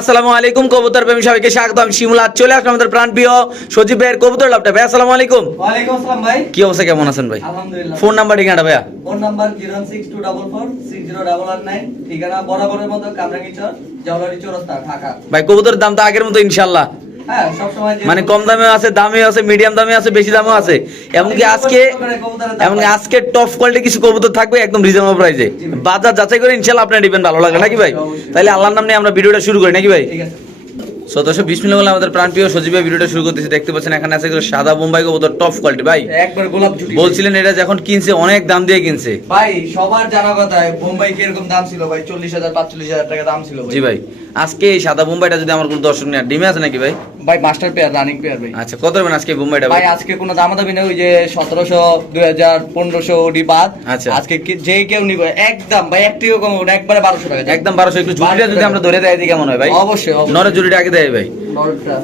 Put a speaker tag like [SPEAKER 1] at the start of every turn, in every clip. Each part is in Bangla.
[SPEAKER 1] আসসালামু আলাইকুম কবুতর প্রেমী সবাইকে স্বাগত আমি চলে আসলাম আমাদের প্রাণ প্রিয় সজীব ভাইয়ের কবুতর লাভটা। ভাই আসসালামু আলাইকুম।
[SPEAKER 2] ওয়ালাইকুম আসসালাম ভাই।
[SPEAKER 1] কি অবস্থা কেমন আছেন ভাই?
[SPEAKER 2] আলহামদুলিল্লাহ।
[SPEAKER 1] ফোন নাম্বার ভাইয়া?
[SPEAKER 2] ফোন নাম্বার ঠিকানা বরাবরের মতো চৌরাস্তা ঢাকা।
[SPEAKER 1] ভাই কবুতরের দাম তো আগের মতো ইনশাল্লাহ মানে কম দামে আছে দামে আছে মিডিয়াম দামে আছে বেশি দামেও আছে। এমনকি আজকে
[SPEAKER 2] কবুতরের দাম।
[SPEAKER 1] এমনকি আজকে টপ কোয়ালিটি কিছু কবুতর থাকবে একদম রিজনেবল প্রাইসে বাজার যাচাই করে ইনশাল্লাহ আপনার দিবেন ভালো লাগে নাকি ভাই। তাহলে আল্লাহর নাম নিয়ে আমরা ভিডিওটা শুরু করি নাকি ভাই?
[SPEAKER 2] ঠিক আছে।
[SPEAKER 1] সদস্য বিসমিল্লাহ বলে আমাদের প্রাণপ্রিয় সজীব ভিডিওটা শুরু করতেছি। দেখতে পাচ্ছেন এখানে আছে সাদা বোম্বাই কবুতর টপ কোয়ালিটি ভাই।
[SPEAKER 2] একবার গোলাপ জুটি
[SPEAKER 1] বলছিলেন এটা যখন কিনছে অনেক দাম দিয়ে কিনছে।
[SPEAKER 2] ভাই সবার জানা কথা বোম্বাই কীরকম দাম ছিল ভাই? চল্লিশ হাজার পাঁচচল্লিশ হাজার টাকা দাম ছিল
[SPEAKER 1] জি ভাই। আজকে এই সাদা বোম্বাইটা যদি আমার কোনো দর্শক নেয় ডিমে আছে নাকি ভাই?
[SPEAKER 2] ভাই মাস্টার পেয়ার রানিং পেয়ার ভাই।
[SPEAKER 1] আচ্ছা কত দেবেন আজকে বোম্বাইটা
[SPEAKER 2] ভাই? আজকে কোনো দামাদামি নেই ওই যে সতেরোশো দুই হাজার পনেরোশো ওডি বাদ।
[SPEAKER 1] আচ্ছা।
[SPEAKER 2] আজকে যে কেউ নিবে একদম ভাই একটিও কম একবারে বারোশো টাকা
[SPEAKER 1] একদম বারোশো একটু জুটিটা যদি আমরা ধরে দেয় দিই কেমন হয় ভাই?
[SPEAKER 2] অবশ্যই
[SPEAKER 1] নরে জুটিটা আগে দেয় ভাই।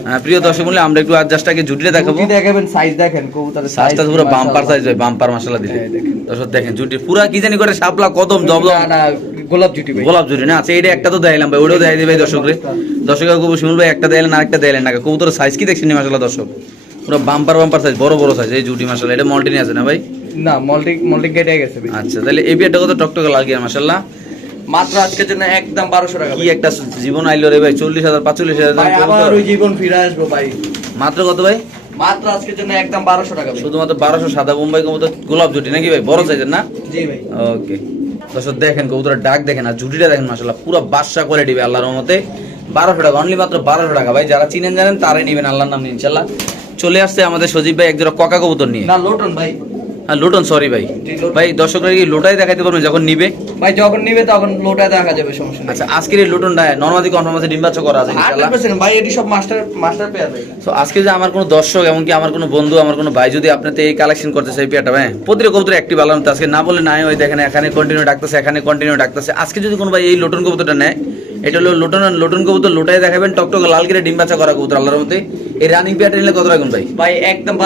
[SPEAKER 1] হ্যাঁ, প্রিয় দর্শক মূল্য আমরা একটু আজ জাস্ট আগে জুটিটা দেখাবো।
[SPEAKER 2] দেখাবেন সাইজ দেখেন কবুতরের
[SPEAKER 1] সাজটা পুরো বাম্পার সাইজ ভাই বাম্পার মশলা দিলে।
[SPEAKER 2] হ্যাঁ,
[SPEAKER 1] দর্শক দেখেন জুটি পুরা কি জানি করে শাপলা কদম
[SPEAKER 2] না, না, গোলাপ জুটি ভাই।
[SPEAKER 1] গোলাপ জুটি না? আচ্ছা এটা একটা তো দেখাইলাম ভাই ওটাও দেখাই দিই ভাই দর্শকরে। দর্শক কবু শুনুন ভাই একটা আর একটা না। কবুতরের সাইজ কি দেখছেন মাসাল্লাহ দর্শক? পুরো বাম্পার বাম্পার সাইজ বড় বড় সাইজ এই জুটি মাসাল্লাহ এটা মল্টিনি আছে না ভাই?
[SPEAKER 2] না মল্টি মল্টি কেটে গেছে ভাই।
[SPEAKER 1] আচ্ছা তাহলে এই বিয়ারটা কত টকটকে লাগে মাসাল্লাহ
[SPEAKER 2] মাত্র আজকের জন্য একদম বারোশো টাকা
[SPEAKER 1] কি একটা জীবন আইলো রে ভাই চল্লিশ হাজার পাঁচচল্লিশ হাজার
[SPEAKER 2] জীবন ফিরে আসব ভাই।
[SPEAKER 1] মাত্র কত ভাই?
[SPEAKER 2] মাত্র আজকের জন্য একদম বারোশো টাকা
[SPEAKER 1] শুধুমাত্র বারোশো সাদা বোম্বাই গোলাপ জুটি নাকি ভাই? বড় সাইজের না?
[SPEAKER 2] জি ভাই।
[SPEAKER 1] ওকে দর্শক, দেখেন কবুতরের ডাক দেখেন আর জুটিটা দেখেন মাসাল্লাহ পুরো বাদশা কোয়ালিটি আল্লাহর মতে বারোশো টাকা অনলি মাত্র বারোশো টাকা। ভাই, যারা চিনেন জানেন, তারাই নেবেন, আল্লাহর নাম ইনশাল্লাহ চলে আসছে আমাদের সজীব ভাই একজোড়া ককা কবুতর নিয়ে।
[SPEAKER 2] না, লোটন ভাই।
[SPEAKER 1] হ্যাঁ লোটন সরি ভাই। ভাই দর্শকরা কি লোটাই দেখাইতে পারবেন যখন নিবে?
[SPEAKER 2] ভাই যখন নিবে তখন লোটায় দেখা যাবে সমস্যা নেই।
[SPEAKER 1] আচ্ছা আজকের এই লোটনটা নর্মালি কনফার্ম আছে ডিম বাচ্চা করা আছে ইনশাল্লাহ
[SPEAKER 2] 100% ভাই এটি সব মাস্টার মাস্টার পেয়ার ভাই।
[SPEAKER 1] তো আজকে যে আমার কোনো দর্শক এমনকি আমার কোনো বন্ধু আমার কোনো ভাই যদি আপনাতে এই কালেকশন করতে চাই পেয়ারটা ভাই প্রতিটা কবুতর একটি ভালো তো আজকে না বলে নাই ওই দেখেন এখানে কন্টিনিউ ডাকতেছে এখানে কন্টিনিউ ডাকতেছে। আজকে যদি কোনো ভাই এই লোটন কবুতরটা নেয় এটা হলো লোটন লোটন কবুতর লোটাই দেখাবেন টকটক লাল করে ডিম বাচ্চা করা কবুতর আল্লাহর মতে এই রানিং পেয়ারটা নিলে কত রাখুন ভাই?
[SPEAKER 2] ভাই একদম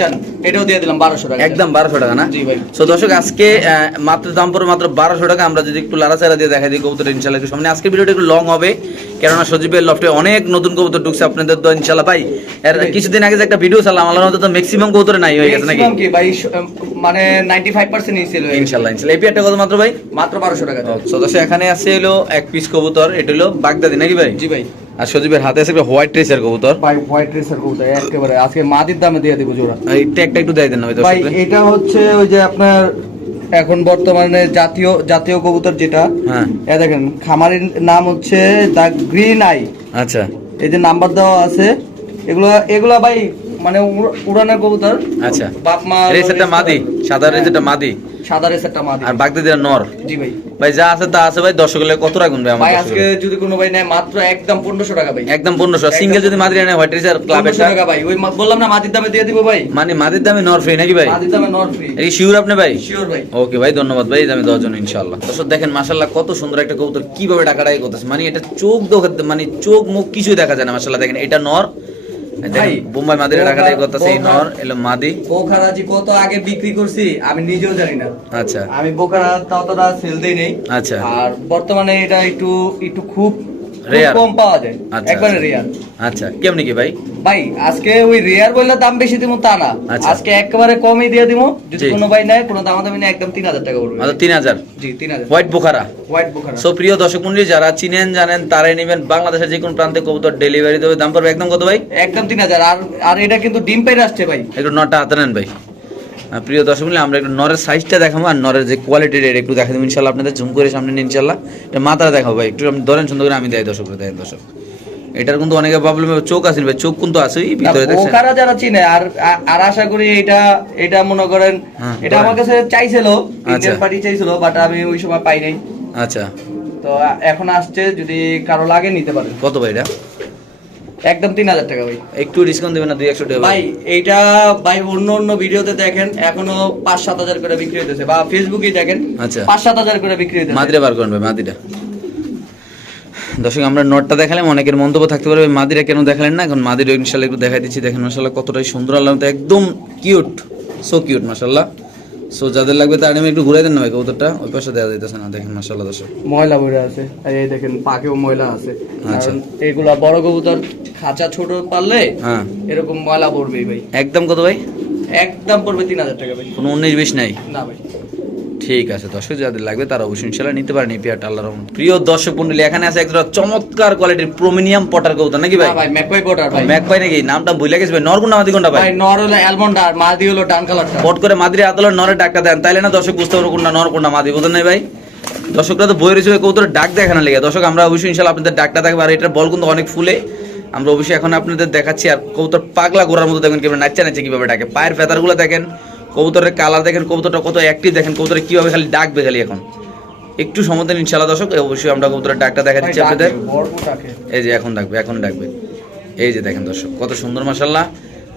[SPEAKER 2] জান এটাও দিয়ে দিলাম বারোশো টাকা।
[SPEAKER 1] একদম বারোশো টাকা না?
[SPEAKER 2] জি ভাই।
[SPEAKER 1] তো দর্শক আজকে মাত্র দাম পড়ে মাত্র বারোশো টাকা। আমরা যদি একটু লাড়াচাড়া দিয়ে দেখাই দিই কবুতর ইনশাল্লাহ সামনে। আজকে ভিডিওটা একটু লং হবে কেননা সজীবের লফটে অনেক নতুন কবুতর ঢুকছে আপনাদের তো ইনশাল্লাহ ভাই এর কিছুদিন আগে যে একটা ভিডিও চালাম মধ্যে তো ম্যাক্সিমাম কবুতরে নাই হয়ে গেছে নাকি?
[SPEAKER 2] ভাই? মানে 95% নিয়ে ছিল
[SPEAKER 1] ইনশাল্লাহ ইনশাল্লাহ এই পেয়ারটা কত মাত্র ভাই?
[SPEAKER 2] মাত্র 1200 টাকা।
[SPEAKER 1] তো দর্শক এখানে আছে হলো এক পিস কবুতর এটা হলো বাগদাদি নাকি ভাই?
[SPEAKER 2] জি ভাই।
[SPEAKER 1] আর সজীবের হাতে আছে একটা হোয়াইট ট্রেসের কবুতর।
[SPEAKER 2] ভাই হোয়াইট রেসার কবুতর একেবারে। আজকে মাদির দামে দিয়ে দেবো জোড়া।
[SPEAKER 1] এই ট্যাগটা একটু দেয় দেন ভাই
[SPEAKER 2] ভাই এটা হচ্ছে ওই যে আপনার এখন বর্তমানে জাতীয় জাতীয় কবুতর যেটা।
[SPEAKER 1] হ্যাঁ।
[SPEAKER 2] এ দেখেন খামারের নাম হচ্ছে দা গ্রিন আই।
[SPEAKER 1] আচ্ছা।
[SPEAKER 2] এই যে নাম্বার দেওয়া আছে। এগুলো এগুলা ভাই মানে উড়- উড়ানের কবুতর।
[SPEAKER 1] আচ্ছা।
[SPEAKER 2] বাপ মা
[SPEAKER 1] রেসেরটা মাদি সাদা রেসেরটা মাদি।
[SPEAKER 2] সাদা রেসারটা মাদি
[SPEAKER 1] আর বাগদাদিরা নর?
[SPEAKER 2] জি ভাই।
[SPEAKER 1] ভাই যা আছে তা আছে ভাই দর্শক কত রাখুন ভাই
[SPEAKER 2] ভাই আজকে যদি কোনো ভাই নেয় মাত্র একদম পনেরোশো টাকা ভাই।
[SPEAKER 1] একদম পনেরোশো। সিঙ্গেল যদি মাদিরা নেয় হোয়াইট রেসার ক্লাবের
[SPEAKER 2] 1500 টাকা ভাই। ওই বললাম না মাটির দামে দিয়ে দিব ভাই।
[SPEAKER 1] মানে মাদির দামে নর ফ্রি নাকি ভাই?
[SPEAKER 2] মাটির দামে নট ফ্রি
[SPEAKER 1] এই শিওর আপনি ভাই?
[SPEAKER 2] শিওর ভাই।
[SPEAKER 1] ওকে ভাই ধন্যবাদ ভাই দামে ইনশাআল্লাহ। দর্শক দেখেন মাশাআল্লাহ কত সুন্দর একটা কবুতর কীভাবে টাকাটাই করতেছে। মানে এটা চোখ দেখে মানে চোখ মুখ কিছুই দেখা যায় না মাশাআল্লাহ দেখেন এটা নর। বোম্বাই মাদিরা
[SPEAKER 2] বোকা-
[SPEAKER 1] টাকাটাই করতেছে এই নর এলো মাদি।
[SPEAKER 2] বোখারাজি কত আগে বিক্রি করছি আমি নিজেও জানি না।
[SPEAKER 1] আচ্ছা।
[SPEAKER 2] আমি বোখারা ততটা সেল দেই নেই।
[SPEAKER 1] আচ্ছা।
[SPEAKER 2] আর বর্তমানে এটা একটু একটু খুব
[SPEAKER 1] Rare।
[SPEAKER 2] কম পাওয়া যায়।
[SPEAKER 1] আচ্ছা,
[SPEAKER 2] একবারে
[SPEAKER 1] আচ্ছা।
[SPEAKER 2] রেয়ার
[SPEAKER 1] আচ্ছা কেমনি কি ভাই?
[SPEAKER 2] ভাই আজকে ওই রেয়ার বললে দাম বেশি দিব তা না।
[SPEAKER 1] আচ্ছা।
[SPEAKER 2] আজকে একেবারে কমই দিয়ে দিব যদি কোনো ভাই নেয় কোনো দাম দামি নেয় একদম তিন হাজার টাকা পড়বে।
[SPEAKER 1] তিন হাজার?
[SPEAKER 2] জি তিন হাজার।
[SPEAKER 1] White Bokhara
[SPEAKER 2] white Bokhara
[SPEAKER 1] so প্রিয় দর্শক মন্ডলী যারা চিনেন জানেন তারাই নেবেন বাংলাদেশের যে কোনো প্রান্তে কবুতর ডেলিভারি দেবে। দাম পড়বে একদম কত ভাই?
[SPEAKER 2] একদম তিন হাজার। আর আর এটা কিন্তু ডিম পেড়ে আসছে ভাই।
[SPEAKER 1] একটু নটা হাতে নেন ভাই। প্রিয় দর্শক মন্ডলী আমরা একটু নরের সাইজটা দেখাবো আর নরের যে কোয়ালিটির এটা একটু দেখা দেবো। ইনশাল্লাহ আপনাদের জুম করে সামনে নিয়ে ইনশাল্লাহ। এটা মাথাটা দেখাবো ভাই একটু আপনি ধরেন সুন্দর করে আমি দেয় দর্শক দেখেন দর্শক। এটার কিন্তু অনেকে প্রবলেম চোখ আছে ভাই চোখ কিন্তু আছে ভিতরে দেখছেন?
[SPEAKER 2] বোখারা যারা চিনে আর আর- আর আশা করি এটা এটা মনে করেন
[SPEAKER 1] হ্যাঁ,
[SPEAKER 2] এটা আমার কাছে চাইছিল ইন্ডিয়ান
[SPEAKER 1] আচ্ছা।
[SPEAKER 2] পার্টি চাইছিল বাট আমি ওই সময় পাই নাই।
[SPEAKER 1] আচ্ছা।
[SPEAKER 2] তো এখন আসছে যদি কারও লাগে নিতে পারেন।
[SPEAKER 1] কত ভাই এটা?
[SPEAKER 2] একদম তিন হাজার টাকা ভাই।
[SPEAKER 1] একটু ডিসকাউন্ট দেবেন না দুই একশো টাকা
[SPEAKER 2] ভাই এইটা ভাই অন্য অন্য ভিডিওতে দেখেন এখনও পাঁচ সাত হাজার করে বিক্রি হইতেছে। বা ফেসবুকে দেখেন
[SPEAKER 1] আচ্ছা।
[SPEAKER 2] পাঁচ সাত হাজার করে বিক্রি হইতেছে।
[SPEAKER 1] মাদিরা বার করবেন ভাই মাদিরা। দর্শক আমরা নটটা দেখালাম অনেকের মন্তব্য থাকতে পারবে মাদিরা কেন দেখালেন না? এখন মাদিরা ইনশাল্লাহ একটু দেখাই দিচ্ছি দেখেন মাসাল্লাহ কতটাই সুন্দর আল্লাহ একদম কিউট সো কিউট মাসাল্লাহ সো যাদের লাগবে তার আমি একটু ঘুরাই দেন না ভাই কবুতরটা। ওই পাশে দেওয়া যাইতেছে না দেখেন মাশাআল্লাহ দর্শক।
[SPEAKER 2] ময়লা বইরা আছে। আর এই দেখেন পাকেও ময়লা আছে।
[SPEAKER 1] আচ্ছা।
[SPEAKER 2] কারণ এগুলা বড় কবুতর খাঁচা ছোট পারলে
[SPEAKER 1] হ্যাঁ।
[SPEAKER 2] এরকম ময়লা পড়বেই ভাই।
[SPEAKER 1] একদম কত ভাই?
[SPEAKER 2] একদম পড়বে তিন হাজার টাকা ভাই।
[SPEAKER 1] কোনো উনিশ বিশ নাই?
[SPEAKER 2] না ভাই।
[SPEAKER 1] ঠিক আছে দর্শক যাদের লাগবে তারা অবশ্যই ইনশাল্লাহ নিতে পারেন এই পেয়ারটা আল্লাহর রহমতে। প্রিয় দর্শক মন্ডলী এখানে আছে একটা চমৎকার কোয়ালিটির প্রিমিয়াম পটার কবুতর নাকি ভাই?
[SPEAKER 2] ভাই ম্যাকওয়াই বর্ডার ভাই।
[SPEAKER 1] ম্যাকপাই নাকি? নামটা ভুলে গেছে ভাই নরগুন নামাদি কোনটা ভাই?
[SPEAKER 2] ভাই নর হলো অ্যালমন্ড আর মাদি হলো ডান কালারটা
[SPEAKER 1] পট করে মাদ্রি আদালত নরে ডাকটা দেন তাইলে না দর্শক বুঝতে পারব কোনটা নর কোনটা মাদি বুঝলেন নাই ভাই? দর্শকরা তো বই রয়েছে কবুতরের ডাক দেখানো লেগে। দর্শক আমরা অবশ্যই ইনশাল্লাহ আপনাদের ডাকটা দেখব আর এটার বল কিন্তু অনেক ফুলে। আমরা অবশ্যই এখন আপনাদের দেখাচ্ছি আর কবুতর পাগলা ঘোরার মতো দেখেন কীভাবে নাচছে নাচছে কীভাবে ডাকে। পায়ের ফেতারগুলো দেখেন কবুতরের কালার দেখেন কবুতরটা কত অ্যাক্টিভ দেখেন কবুতরে কীভাবে খালি ডাকবে খালি এখন। একটু সময় দেন ইনশাল্লাহ দর্শক অবশ্যই আমরা কবুতরের ডাকটা দেখা দিচ্ছি আপনাদের। এই যে এখন ডাকবে এখন ডাকবে। এই যে দেখেন দর্শক কত সুন্দর মাসাল্লাহ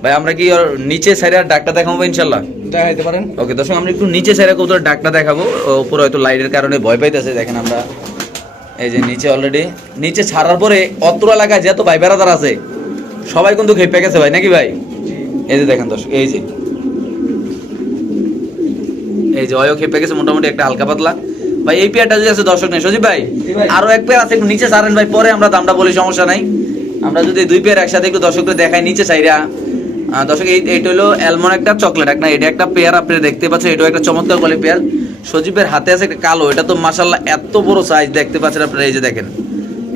[SPEAKER 1] ভাই আমরা কি ওর নিচে সাইডে আর ডাকটা দেখাবো ইনশাল্লাহ
[SPEAKER 2] দেখাইতে পারেন।
[SPEAKER 1] ওকে দর্শক আমরা একটু নিচে সাইডে কবুতর ডাকটা দেখাবো। উপরে হয়তো লাইটের কারণে ভয় পাইতেছে দেখেন আমরা। এই যে নিচে অলরেডি নিচে ছাড়ার পরে অত্র এলাকায় যত ভাই বেড়াদার আছে সবাই কিন্তু খেপে গেছে ভাই নাকি ভাই? এই যে দেখেন দর্শক এই যে। এই যে অয়ও খেপে গেছে মোটামুটি একটা হালকা পাতলা। ভাই এই পেয়ারটা যদি আছে দর্শক নেই সজীব ভাই আরও এক পেয়ার আছে একটু নিচে ছাড়েন ভাই পরে আমরা দামটা বলি সমস্যা নাই। আমরা যদি দুই পেয়ার একসাথে একটু দর্শকদের দেখাই নিচে চাইরা দর্শক এই এইটা হলো অ্যালমন্ড একটা চকলেট একটা। এটা একটা পেয়ার আপনি দেখতে পাচ্ছেন এটাও একটা চমৎকার কোয়ালি পেয়ার সজীবের হাতে আছে একটা কালো এটা তো মাসাল্লাহ এত বড় সাইজ দেখতে পাচ্ছেন আপনারা এই যে দেখেন।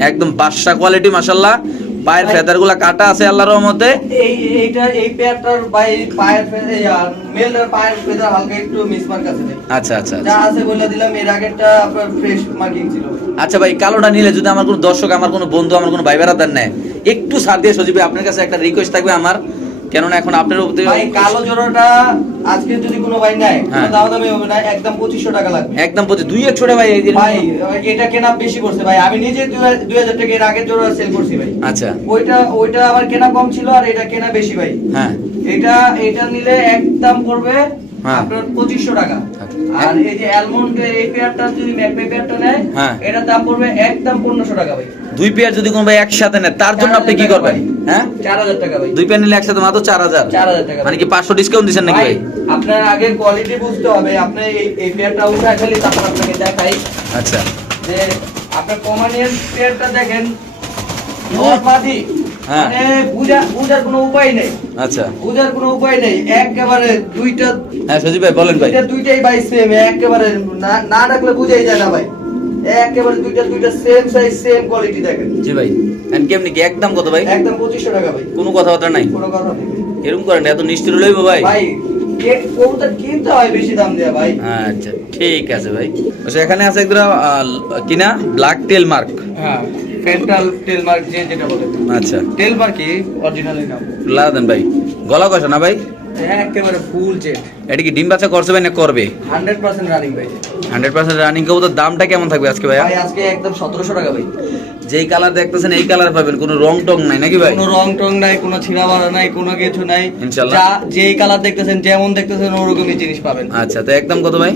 [SPEAKER 1] একদম বাদশা কোয়ালিটি মাসাল্লাহ পায়ের ফেদারগুলা কাটা আছে আল্লাহর রহমতে
[SPEAKER 2] এইটা এই পেয়ারটার ভাই পায়ের মেলটার পায়ের ফেদার হালকা একটু মিসমার্ক আছে
[SPEAKER 1] আচ্ছা আচ্ছা
[SPEAKER 2] যা
[SPEAKER 1] আচ্ছা।
[SPEAKER 2] আছে বলে দিলাম এর আগেরটা আপনার ফ্রেশ মার্কিং ছিল ভাই।
[SPEAKER 1] আচ্ছা ভাই কালোটা নিলে যদি আমার কোনো দর্শক আমার কোনো বন্ধু আমার কোনো ভাই বেড়াদার নেয় একটু সার দিয়ে সজীব আপনার কাছে একটা রিকোয়েস্ট থাকবে আমার কেননা এখন আপনার উপরে
[SPEAKER 2] ভাই কালো জোড়াটা আজকে যদি কোনো ভাই নেয়
[SPEAKER 1] হ্যাঁ।
[SPEAKER 2] দাম দামে হবে না একদম পঁচিশশো টাকা লাগবে।
[SPEAKER 1] একদম পঁচিশ দুই এক ছোট ভাই এই
[SPEAKER 2] ভাই এটা কেনা বেশি করছে ভাই। আমি নিজে দুই হাজার টাকা এর আগের জোড়া সেল করছি ভাই।
[SPEAKER 1] আচ্ছা।
[SPEAKER 2] ওইটা ওইটা আমার কেনা কম ছিল আর এটা কেনা বেশি ভাই।
[SPEAKER 1] হ্যাঁ।
[SPEAKER 2] এটা এটা নিলে একদম পড়বে
[SPEAKER 1] হ্যাঁ।
[SPEAKER 2] আপনার টাকা।
[SPEAKER 1] আচ্ছা।
[SPEAKER 2] আর এই যে অ্যালমন্ডের এই পেয়ারটা যদি ম্যাকপে পেয়ারটা নেয়
[SPEAKER 1] হ্যাঁ।
[SPEAKER 2] এটার দাম পড়বে একদম পনেরোশো টাকা ভাই।
[SPEAKER 1] দুই পেয়ার যদি কোনো ভাই একসাথে নেয় তার জন্য আপনি কি করবেন? হ্যাঁ?
[SPEAKER 2] চার হাজার টাকা ভাই।
[SPEAKER 1] দুই নিলে একসাথে মাত্র চার হাজার।
[SPEAKER 2] চার হাজার টাকা
[SPEAKER 1] মানে কি পাঁচশো ডিসকাউন্ট দিচ্ছেন নাকি
[SPEAKER 2] ভাই আপনার আগে কোয়ালিটি বুঝতে হবে। আপনি এই পেয়ারটা উঠায় খালি তারপর আপনাকে দেখাই।
[SPEAKER 1] আচ্ছা।
[SPEAKER 2] যে আপনার পেয়ারটা দেখেন
[SPEAKER 1] হ্যাঁ।
[SPEAKER 2] মানে বুঝা বুঝার কোনো উপায় নেই।
[SPEAKER 1] আচ্ছা।
[SPEAKER 2] বুঝার কোনো উপায় নেই। একেবারে দুইটা
[SPEAKER 1] হ্যাঁ সজীব ভাই বলেন ভাই।
[SPEAKER 2] দুইটা দুইটাই ভাই সেম একেবারে না ডাকলে বুঝাই যায় না ভাই। একেবারে দুইটা দুইটা সেম সাইজ সেম কোয়ালিটি দেখেন।
[SPEAKER 1] জি ভাই। কেমনি কি? একদম কত ভাই?
[SPEAKER 2] একদম টাকা ভাই।
[SPEAKER 1] কোনো কথাবার্তা নাই?
[SPEAKER 2] কোনো কথা নেই।
[SPEAKER 1] এরকম করেন এত নিষ্ঠুর লইব ভাই?
[SPEAKER 2] ভাই কিনতে হয় বেশি দাম দেয়া ভাই।
[SPEAKER 1] আচ্ছা ঠিক আছে ভাই। আচ্ছা এখানে আছে একদম কিনা ব্ল্যাক টেল মার্ক
[SPEAKER 2] হ্যাঁ ফেন্টাল টেল মার্ক যে যেটা বলে।
[SPEAKER 1] আচ্ছা।
[SPEAKER 2] টেল অরিজিনালি নাম।
[SPEAKER 1] ভাই। গলা কষা না ভাই?
[SPEAKER 2] একেবারে ফুল জেট
[SPEAKER 1] এটা কি ডিম বাচ্চা করছে ভাই না করবে?
[SPEAKER 2] হান্ড্রেড পার্সেন্ট রানিং ভাই।
[SPEAKER 1] কবুতর দামটা কেমন থাকবে আজকে ভাইয়া?
[SPEAKER 2] ভাই আজকে একদম সতেরোশো টাকা ভাই।
[SPEAKER 1] যেই কালার দেখতেছেন এই কালার পাবেন। কোনো রং টং নাই নাকি ভাই?
[SPEAKER 2] কোনো রং টং নাই কোনো ছিঁড়া মারা নাই কোনো কিছু নাই।
[SPEAKER 1] ইনশাল্লাহ।
[SPEAKER 2] যা যেই কালার দেখতেছেন যেমন দেখতেছেন ওরকমই জিনিস পাবেন।
[SPEAKER 1] আচ্ছা তো একদম কত ভাই?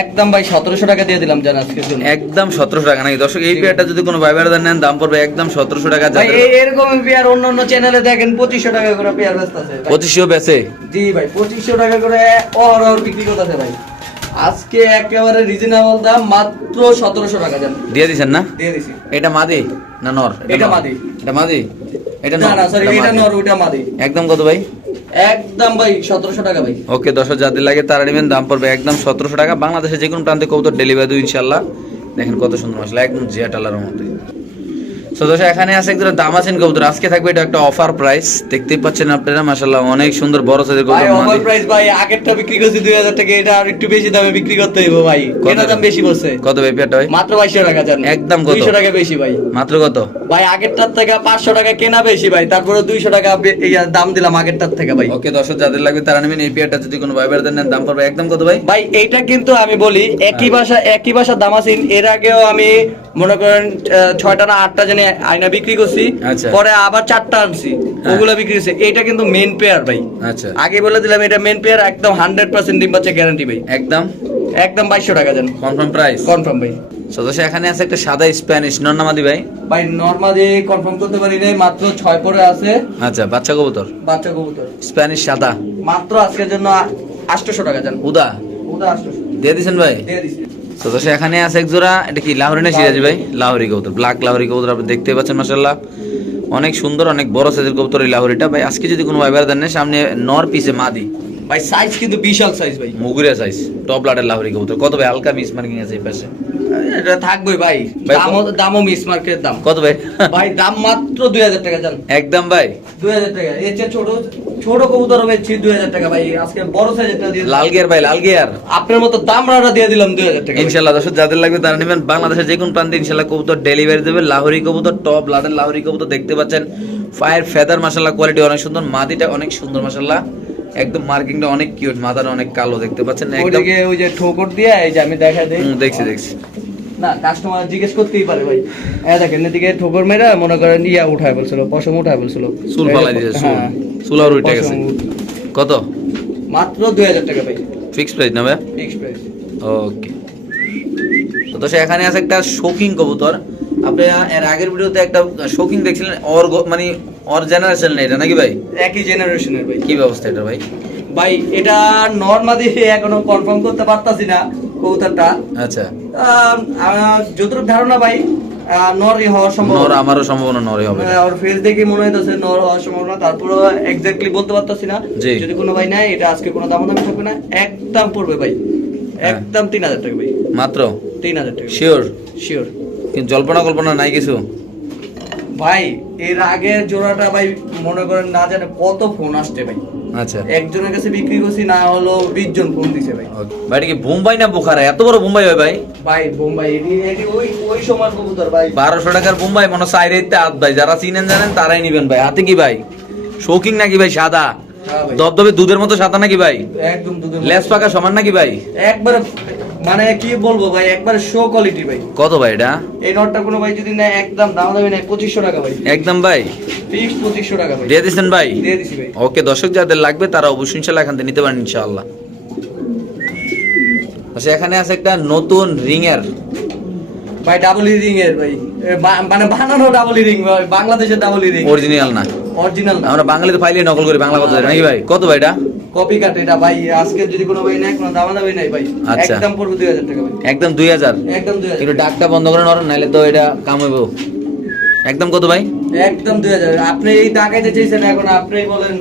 [SPEAKER 2] একদম ভাই সতেরোশো টাকা দিয়ে দিলাম জান আজকের জন্য
[SPEAKER 1] একদম সতেরোশো টাকা নাকি? দর্শক এই পেয়ারটা যদি কোনো ভাই বেড়াদার নেন দাম পড়বে একদম সতেরোশো টাকা
[SPEAKER 2] ভাই এরকম পেয়ার অন্য অন্য চ্যানেলে দেখেন পঁচিশশো টাকা করে পেয়ার ব্যস্ত আছে
[SPEAKER 1] পঁচিশশো বেচে।
[SPEAKER 2] জি ভাই পঁচিশশো টাকা করে অহরহ বিক্রি করতেছে ভাই। আজকে একেবারে রিজনেবল দাম মাত্র সতেরোশো টাকা জান।
[SPEAKER 1] দিয়ে দিছেন না?
[SPEAKER 2] দিয়ে দিছি।
[SPEAKER 1] এটা মাদি না নর?
[SPEAKER 2] এটা মাদি।
[SPEAKER 1] এটা মাদি? এটা
[SPEAKER 2] না না সরি
[SPEAKER 1] এটা
[SPEAKER 2] নর ওইটা মাদি।
[SPEAKER 1] একদম কত ভাই?
[SPEAKER 2] একদম ভাই সতেরোশো টাকা ভাই।
[SPEAKER 1] ওকে দশ যাদের লাগে তারা নেবেন দাম পড়বে একদম সতেরোশো টাকা। বাংলাদেশে যে কোনো প্রান্তে কবুতর ডেলিভারি দেবো ইনশাল্লাহ দেখেন কত সুন্দর মশলা একদম জিয়া টালার তো এখানে আছে একদম কবুতর। আজকে থাকবে এটা একটা অফার প্রাইস দেখতেই পাচ্ছেন আপনারা অনেক সুন্দর বড় সাইজের কবুতর মাদি।
[SPEAKER 2] প্রাইস ভাই আগেরটা বিক্রি করছি দুই হাজার টাকা এটা আর একটু বেশি দামে বিক্রি করতে হইব ভাই? দাম বেশি বলছে।
[SPEAKER 1] কত ভাই পেয়ারটা ভাই?
[SPEAKER 2] মাত্র টাকা জান।
[SPEAKER 1] একদম কত?
[SPEAKER 2] দুইশো টাকা বেশি ভাই।
[SPEAKER 1] মাত্র কত?
[SPEAKER 2] ভাই আগেরটার থেকে পাঁচশো টাকা কেনা বেশি ভাই। তারপরে দুইশো টাকা এই দাম দিলাম আগেরটার থেকে ভাই।
[SPEAKER 1] ওকে দর্শক যাদের লাগবে তারা নেবেন। এই পেয়ারটা যদি কোনো ভাই বেড়াদের নেন দাম পড়বে একদম কত ভাই?
[SPEAKER 2] ভাই এইটা কিন্তু আমি বলি একই
[SPEAKER 1] হ্যাঁ।
[SPEAKER 2] ভাষা একই ভাষার দাম আছে এর আগেও আমি মনে করেন ছয়টা না আটটা জেনে আয়না বিক্রি করছি
[SPEAKER 1] আচ্ছা।
[SPEAKER 2] পরে আবার চারটা আনছি ওগুলো বিক্রি করছি এটা কিন্তু মেন পেয়ার ভাই।
[SPEAKER 1] আচ্ছা।
[SPEAKER 2] আগে বলে দিলাম এটা মেন পেয়ার একদম হান্ড্রেড পার্সেন্ট ডিম বাচ্চা গ্যারান্টি ভাই।
[SPEAKER 1] একদম?
[SPEAKER 2] একদম বাইশশো টাকা জান।
[SPEAKER 1] কনফার্ম প্রাইস
[SPEAKER 2] কনফার্ম ভাই।
[SPEAKER 1] সদস্য এখানে আছে একটা সাদা স্প্যানিশ নন্নামাদি ভাই?
[SPEAKER 2] ভাই নর্মালি কনফার্ম করতে পারি নাই মাত্র ছয় পরে আছে।
[SPEAKER 1] আচ্ছা বাচ্চা কবুতর?
[SPEAKER 2] বাচ্চা কবুতর।
[SPEAKER 1] স্প্যানিশ সাদা?
[SPEAKER 2] মাত্র আজকের জন্য আটশোশো টাকা জান।
[SPEAKER 1] উদা?
[SPEAKER 2] আটশোশো।
[SPEAKER 1] দিয়ে দিছেন ভাই?
[SPEAKER 2] দিয়ে
[SPEAKER 1] তো দর্শক এখানে আছে এক জোড়া এটা কি লাহোরি না সিরাজি ভাই? লাহোরি কবুতর ব্ল্যাক লাহোরি কবুতর আপনি দেখতে পাচ্ছেন মাসাল্লাহ অনেক সুন্দর অনেক বড় সাইজের কবুতর এই লাহোরিটা। ভাই আজকে যদি কোনো ভাই দেন সামনে নর পিছে মাদি।
[SPEAKER 2] ভাই সাইজ কিন্তু বিশাল সাইজ ভাই।
[SPEAKER 1] মুগুরিয়া সাইজ টপ লাটের লাহোরি কবুতর। কত ভাই? হালকা মিস মার্কিং আছে এই পাশে।
[SPEAKER 2] এটা থাকবে ভাই।
[SPEAKER 1] ভাই,
[SPEAKER 2] দামও দামও মিস মার্কেটের দাম।
[SPEAKER 1] কত ভাই?
[SPEAKER 2] ভাই দাম মাত্র দুই হাজার টাকা জান।
[SPEAKER 1] একদম ভাই।
[SPEAKER 2] দুই হাজার টাকা। এর চেয়ে ছোট ছোট কবুতর হবে দুই হাজার টাকা ভাই। আজকে বড় সাইজেরটা দিয়ে
[SPEAKER 1] লাল গিয়ার ভাই লাল গিয়ার।
[SPEAKER 2] আপনার মতো দাম রাটা দিয়ে দিলাম দুই হাজার টাকা।
[SPEAKER 1] ইনশাল্লাহ দর্শক যাদের লাগবে তারা নেবেন। বাংলাদেশের যে কোন প্রান্তে ইনশাল্লাহ কবুতর ডেলিভারি দেবে। লাহোরি কবুতর টপ লাহোরি কবুতর দেখতে পাচ্ছেন। ফায়ার ফেদার মাসাল্লাহ কোয়ালিটি অনেক সুন্দর। মাদিটা অনেক সুন্দর মাসাল্লাহ একদম মার্কিংটা অনেক কিউট মাথাটা অনেক কালো দেখতে পাচ্ছেন। একদম
[SPEAKER 2] ওই যে ঠোকর দিয়ে এই যে আমি দেখা দিই।
[SPEAKER 1] দেখছি দেখছি।
[SPEAKER 2] না কাস্টমার জিজ্ঞেস করতেই পারে ভাই। হ্যাঁ দেখেন এদিকে ঠোকর মেরা মনে করেন ইয়া উঠায় বলছিল পশম উঠায় বলছিল।
[SPEAKER 1] চুল ফালাই দিয়েছে আর উঠে গেছে। কত?
[SPEAKER 2] মাত্র দুই হাজার টাকা ভাই।
[SPEAKER 1] ফিক্স প্রাইস না ভাই
[SPEAKER 2] ফিক্স প্রাইস
[SPEAKER 1] ওকে তো দর্শক এখানে আছে একটা শোকিং কবুতর। আপনি এর আগের ভিডিওতে একটা শোকিং দেখছিলেন অর মানে অর জেনারেশন এটা নাকি ভাই?
[SPEAKER 2] একই জেনারেশনের ভাই।
[SPEAKER 1] কি ব্যবস্থা এটা ভাই?
[SPEAKER 2] ভাই এটা নর্মালি এখনও কনফার্ম করতে পারতাছি না কবুতরটা।
[SPEAKER 1] আচ্ছা।
[SPEAKER 2] যতটুকু ধারণা ভাই নরই হওয়ার
[SPEAKER 1] নর আমারও সম্ভাবনা নরে হবে
[SPEAKER 2] আর ফেস দেখে মনে হইতাছে নর হওয়ার সম্ভাবনা তারপরে এক্স্যাক্টলি বলতে পারতাছি না। যদি কোনো ভাই নাই এটা আজকে কোনো দাম দামি থাকবে না একদম পড়বে ভাই।
[SPEAKER 1] হ্যাঁ।
[SPEAKER 2] একদম তিন হাজার টাকা ভাই।
[SPEAKER 1] মাত্র?
[SPEAKER 2] তিন হাজার টাকা।
[SPEAKER 1] শিওর
[SPEAKER 2] শিওর
[SPEAKER 1] কিন্তু জল্পনা কল্পনা নাই কিছু?
[SPEAKER 2] ভাই এর আগের জোড়াটা ভাই মনে করেন না জানে কত ফোন আসছে ভাই।
[SPEAKER 1] আচ্ছা।
[SPEAKER 2] একজনের কাছে বিক্রি করছি না হলো বিশ জন ফোন দিছে ভাই।
[SPEAKER 1] ভাই কি বোম্বাই না বোখারা? এত বড় বোম্বাই হয় ভাই?
[SPEAKER 2] ভাই বোম্বাই ওই ওই সময় কবুতর ভাই।
[SPEAKER 1] বারোশো টাকার বোম্বাই মনে চাই রেতে হাত ভাই। যারা চিনেন জানেন তারাই নিবেন ভাই। হাতে কি ভাই? শৌকিং নাকি ভাই সাদা?
[SPEAKER 2] হ্যাঁ
[SPEAKER 1] দবদবে দুধের মতো সাদা নাকি ভাই?
[SPEAKER 2] একদম দুধের
[SPEAKER 1] লেস পাকা সমান নাকি ভাই?
[SPEAKER 2] একবারে মানে কি বলব ভাই একবারে শো কোয়ালিটি ভাই।
[SPEAKER 1] কত ভাই এটা?
[SPEAKER 2] এই নটটা কোনো ভাই যদি নেয় একদম দাম পঁচিশশো টাকা ভাই।
[SPEAKER 1] একদম ভাই?
[SPEAKER 2] ফিক্স পঁচিশশো টাকা ভাই।
[SPEAKER 1] দিয়ে দিচ্ছেন ভাই?
[SPEAKER 2] দিয়ে দিছি ভাই।
[SPEAKER 1] ওকে দর্শক যাদের লাগবে তারা অবশ্যই ইনশাল্লাহ এখান থেকে নিতে পারেন ইনশাআল্লাহ আচ্ছা এখানে আছে একটা নতুন রিং এর
[SPEAKER 2] ভাই ডাবল রিং এর ভাই মানে বানানো ডাবল রিং ভাই বাংলাদেশের ডাবল রিং
[SPEAKER 1] অরিজিনাল না।
[SPEAKER 2] অরিজিনাল না।
[SPEAKER 1] আমরা বাঙালিতে ফাইলে নকল করি বাংলা কথা নাকি ভাই? কত ভাই এটা?
[SPEAKER 2] কপি কাট এটা ভাই আজকে যদি কোনো ভাই নেয় কোনো দাম দাবি নাই ভাই।
[SPEAKER 1] আচ্ছা।
[SPEAKER 2] একদম পড়বে দুই হাজার টাকা ভাই।
[SPEAKER 1] একদম দুই হাজার?
[SPEAKER 2] একদম দুই হাজার।
[SPEAKER 1] একটু ডাকটা বন্ধ করে নরম নাইলে তো এটা কাম হইব। একদম কত ভাই?
[SPEAKER 2] একদম দুই হাজার। আপনি এই টাকাইতে চাইছেন এখন আপনি বলেন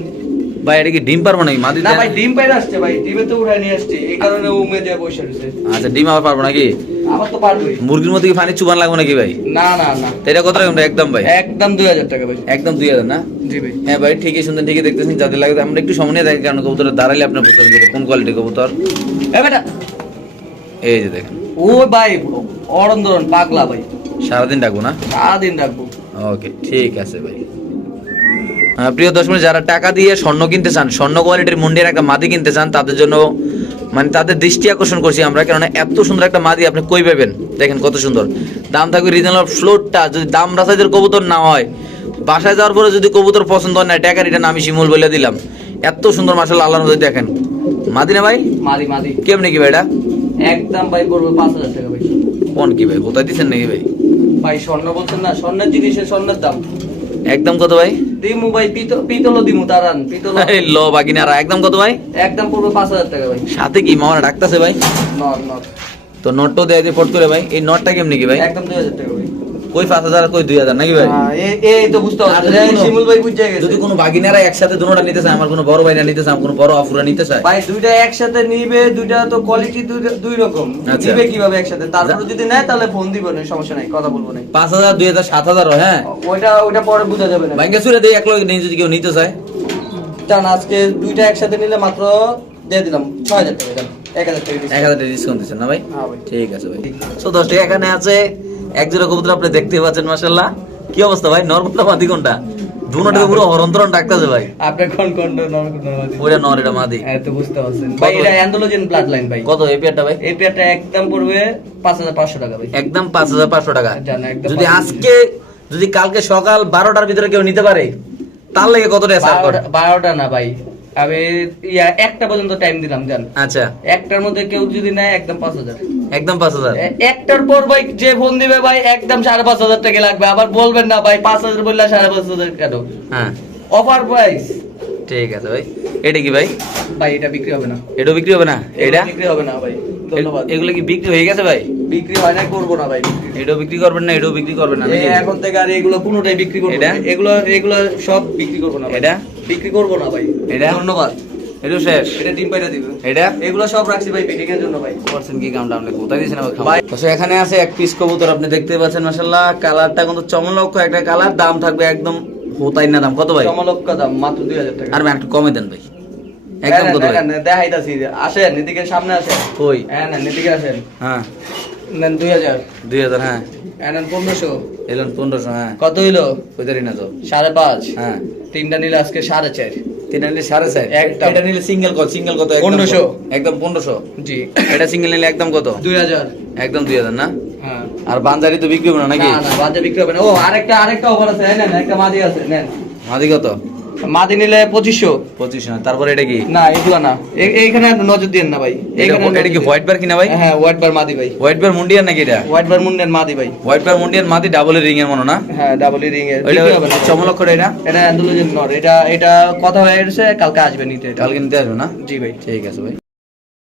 [SPEAKER 1] ভাই এটা কি ডিম পারব নাকি? মাদি
[SPEAKER 2] না ভাই ডিম পাইরে আসছে ভাই ডিমে তো উঠায় নিয়ে আসছে এই কারণে উমে বসে রয়েছে।
[SPEAKER 1] আচ্ছা ডিম আবার পারব নাকি?
[SPEAKER 2] আমার তো পারবে
[SPEAKER 1] মুরগির মধ্যে কি পানি চুবান লাগবে নাকি ভাই?
[SPEAKER 2] না না না।
[SPEAKER 1] এটা কত একদম ভাই?
[SPEAKER 2] একদম দুই হাজার টাকা ভাই।
[SPEAKER 1] একদম দুই হাজার না?
[SPEAKER 2] জি ভাই।
[SPEAKER 1] হ্যাঁ ভাই ঠিকই শুনতেন ঠিকই দেখতেছেন। যাদের লাগে আমরা একটু সময় নিয়ে দেখি কারণ কবুতর দাঁড়ালে আপনার বুঝতে পারবেন কোন কোয়ালিটির কবুতর।
[SPEAKER 2] এ বেটা।
[SPEAKER 1] এই যে দেখেন।
[SPEAKER 2] ও ভাই অরন্দরন পাগলা ভাই।
[SPEAKER 1] সারাদিন ডাকবো না?
[SPEAKER 2] সারাদিন রাখব
[SPEAKER 1] ওকে ঠিক আছে ভাই। প্রিয় দর্শক যারা টাকা দিয়ে স্বর্ণ কিনতে চান স্বর্ণ কোয়ালিটির মুন্ডির একটা মাদি কিনতে চান তাদের জন্য মানে তাদের দৃষ্টি আকর্ষণ করছি আমরা কেননা এত সুন্দর একটা মাদি আপনি কই পাবেন? দেখেন কত সুন্দর। দাম থাকবে রিজনেবল ফ্লোরটা যদি দাম রাসাইজের কবুতর না হয় বাসায় যাওয়ার পরে যদি কবুতর পছন্দ হয় না টাকা রিটার্ন আমি শিমুল বলে দিলাম। এত সুন্দর মাসাল আল্লাহ নদী দেখেন। মাদি না ভাই?
[SPEAKER 2] মাদি মাদি।
[SPEAKER 1] কেমনি কি ভাই এটা?
[SPEAKER 2] একদম ভাই পড়বে পাঁচ হাজার টাকা ভাই।
[SPEAKER 1] কোন কি ভাই কোথায় দিচ্ছেন নাকি ভাই?
[SPEAKER 2] ভাই স্বর্ণ বলছেন না স্বর্ণের জিনিসের স্বর্ণের দাম।
[SPEAKER 1] একদম কত ভাই?
[SPEAKER 2] দিমু ভাই পিতল পিতলও দিমু তারান পিতল
[SPEAKER 1] এই ল বাগিনারা একদম কত ভাই?
[SPEAKER 2] একদম পড়বে পাঁচ হাজার টাকা ভাই।
[SPEAKER 1] সাথে কি মামারা ডাকতাছে ভাই?
[SPEAKER 2] নট নট।
[SPEAKER 1] তো নটও দেয় দিয়ে পড়তো করে ভাই এই নটটা কেমনি কি ভাই?
[SPEAKER 2] একদম দুই হাজার টাকা ভাই।
[SPEAKER 1] কই পাঁচ হাজার কই দুই হাজার নাকি ভাই?
[SPEAKER 2] হ্যাঁ, এই তো বুঝতে
[SPEAKER 1] আর
[SPEAKER 2] পারছেন
[SPEAKER 1] যদি কোনো-
[SPEAKER 2] শিমুল ভাই বুঝে গেছে।
[SPEAKER 1] যদি কোনো বাগিনারা একসাথে দুটোটা নিতে চায় আমার কোনো বড় ভাইরা নিতে চায় কোনো বড় আফুরা নিতে চায়?
[SPEAKER 2] ভাই দুইটা একসাথে নিবে দুইটা তো কোয়ালিটি দুই রকম।
[SPEAKER 1] আচ্ছা।
[SPEAKER 2] নিবে কীভাবে একসাথে? তারপরে যদি নেয় তাহলে ফোন দিব না সমস্যা নাই কথা বলব না
[SPEAKER 1] পাঁচ হাজার দুই হাজার সাত হাজার হ্যাঁ?
[SPEAKER 2] ওইটা ওইটা পরে বোঝা যাবে না।
[SPEAKER 1] সুরে দেয় এক লোক যদি কেউ নিতে চায়।
[SPEAKER 2] জান আজকে দুইটা একসাথে নিলে মাত্র দিয়ে দিলাম ছয় হাজার টাকা এক হাজার টাকা
[SPEAKER 1] ডিসকাউন্ট দিচ্ছেন না ভাই?
[SPEAKER 2] হ্যাঁ
[SPEAKER 1] ঠিক আছে ভাই। তো দশ টাকা এখানে আছে। এক জোড়া কবুতর আপনি দেখতে পাচ্ছেন মাসাল্লাহ কি অবস্থা ভাই? নর্মাল মাদি কোনটা? দুটোকে পুরো হরন্তরণ ডাকতেছে ভাই।
[SPEAKER 2] আপনার কোন কোন নরমাল
[SPEAKER 1] ওইটা নর এটা মাদি।
[SPEAKER 2] হ্যাঁ বুঝতে পারছেন। ভাই এটা অ্যান্ডোলোজেন ব্লাড লাইন ভাই।
[SPEAKER 1] কত এই পেয়ারটা ভাই?
[SPEAKER 2] এই পেয়ারটা একদম পড়বে পাঁচ হাজার পাঁচশো টাকা ভাই।
[SPEAKER 1] একদম পাঁচ হাজার পাঁচশো টাকা। যদি আজকে যদি কালকে সকাল বারোটার ভিতরে কেউ নিতে পারে তার লেগে কত টাকা ছাড় করে?
[SPEAKER 2] বারোটা- বারোটা না ভাই। আমি একটা পর্যন্ত টাইম দিলাম জান।
[SPEAKER 1] আচ্ছা।
[SPEAKER 2] একটার মধ্যে কেউ যদি নেয় একদম পাঁচ হাজার।
[SPEAKER 1] একদম পাঁচ হাজার।
[SPEAKER 2] একটার পর ভাই যে ফোন দিবে ভাই একদম সাড়ে পাঁচ হাজার টাকা লাগবে। আবার বলবেন না ভাই পাঁচ হাজার বললে সাড়ে পাঁচ হাজার কেন?
[SPEAKER 1] হ্যাঁ।
[SPEAKER 2] অফার প্রাইস
[SPEAKER 1] ঠিক আছে ভাই। এটা কি ভাই?
[SPEAKER 2] ভাই এটা বিক্রি হবে না।
[SPEAKER 1] এটাও বিক্রি হবে না? এটা?
[SPEAKER 2] বিক্রি হবে না ভাই। ধন্যবাদ।
[SPEAKER 1] এগুলো কি বিক্রি হয়ে গেছে ভাই?
[SPEAKER 2] বিক্রি হয় না করব না ভাই।
[SPEAKER 1] এটাও বিক্রি করবেন না এটাও বিক্রি করবেন না
[SPEAKER 2] এখন থেকে আর এগুলো কোনোটাই বিক্রি করব
[SPEAKER 1] এটা?
[SPEAKER 2] না এগুলো এগুলো সব বিক্রি করব না ভাই।
[SPEAKER 1] এটা?
[SPEAKER 2] বিক্রি করব না ভাই।
[SPEAKER 1] এটা?
[SPEAKER 2] ধন্যবাদ।
[SPEAKER 1] এটাও শেষ।
[SPEAKER 2] এটা ডিম পাইটা দিবে।
[SPEAKER 1] এটা?
[SPEAKER 2] এগুলো সব রাখছি ভাই পিটিং এর জন্য ভাই।
[SPEAKER 1] করছেন কি কামটা আপনি কোথায় দিয়েছেন আবার
[SPEAKER 2] ভাই।
[SPEAKER 1] তো এখানে আছে এক পিস কবুতর আপনি দেখতে পাচ্ছেন মাশাআল্লাহ। কালারটা কিন্তু চমলক্ষ একটা কালার দাম থাকবে একদম হোতাই না দাম। কত ভাই?
[SPEAKER 2] চমলক্কা দাম মাত্র দুই হাজার টাকা।
[SPEAKER 1] আর ভাই একটু কমে দেন ভাই। একদম কত ভাই?
[SPEAKER 2] নেন, নেন, দেখাইতাছি। আসেন এদিকে সামনে আসেন।
[SPEAKER 1] কই?
[SPEAKER 2] হ্যাঁ নেন এদিকে আসেন।
[SPEAKER 1] হ্যাঁ।
[SPEAKER 2] নেন দুই হাজার।
[SPEAKER 1] দুই হাজার হ্যাঁ।
[SPEAKER 2] পনেরোশো।
[SPEAKER 1] এলেন পনেরোশো হ্যাঁ।
[SPEAKER 2] কত হইল?
[SPEAKER 1] কইতারি না তো।
[SPEAKER 2] সাড়ে পাঁচ।
[SPEAKER 1] হ্যাঁ।
[SPEAKER 2] তিনটা নিলে আজকে সাড়ে চার।
[SPEAKER 1] তিনটা নিলে সাড়ে চার?
[SPEAKER 2] একদম।
[SPEAKER 1] এটা নিলে সিঙ্গেল কত সিঙ্গেল কত?
[SPEAKER 2] পনেরোশো।
[SPEAKER 1] একদম পনেরোশো?
[SPEAKER 2] জি।
[SPEAKER 1] এটা সিঙ্গেল নিলে একদম কত?
[SPEAKER 2] দুই হাজার।
[SPEAKER 1] একদম দুই হাজার না?
[SPEAKER 2] হ্যাঁ।
[SPEAKER 1] আর বানজারি তো বিক্রি হবে না নাকি?
[SPEAKER 2] বিক্রি হবে না। ও আরেকটা আরেকটা অফার আছে। নেন একটা মাদি আছে নেন।
[SPEAKER 1] মাদি কত?
[SPEAKER 2] মাদি নিলে পঁচিশশো।
[SPEAKER 1] পঁচিশশো তারপরে এটা কি?
[SPEAKER 2] না এগুলো না। এইখানে নজর দিন না ভাই।
[SPEAKER 1] এটা কি হোয়াইট বার কিনা ভাই?
[SPEAKER 2] হ্যাঁ হোয়াইট বার মাদি ভাই।
[SPEAKER 1] হোয়াইট বার মুন্ডিয়ার নাকি এটা?
[SPEAKER 2] হোয়াইট বার মুন্ডের মাদি ভাই।
[SPEAKER 1] হোয়াইট বার মুন্ডিয়ার মাদি ডাবল রিং এর মনে না?
[SPEAKER 2] হ্যাঁ ডাবল রিং এর। এটা চমলক
[SPEAKER 1] করে এটা?
[SPEAKER 2] এটা অ্যান্ডোলজিন নর। এটা এটা কথা হয়ে গেছে কালকে আসবে নিতে।
[SPEAKER 1] কালকে নিতে আসবে না?
[SPEAKER 2] জি ভাই।
[SPEAKER 1] ঠিক আছে ভাই।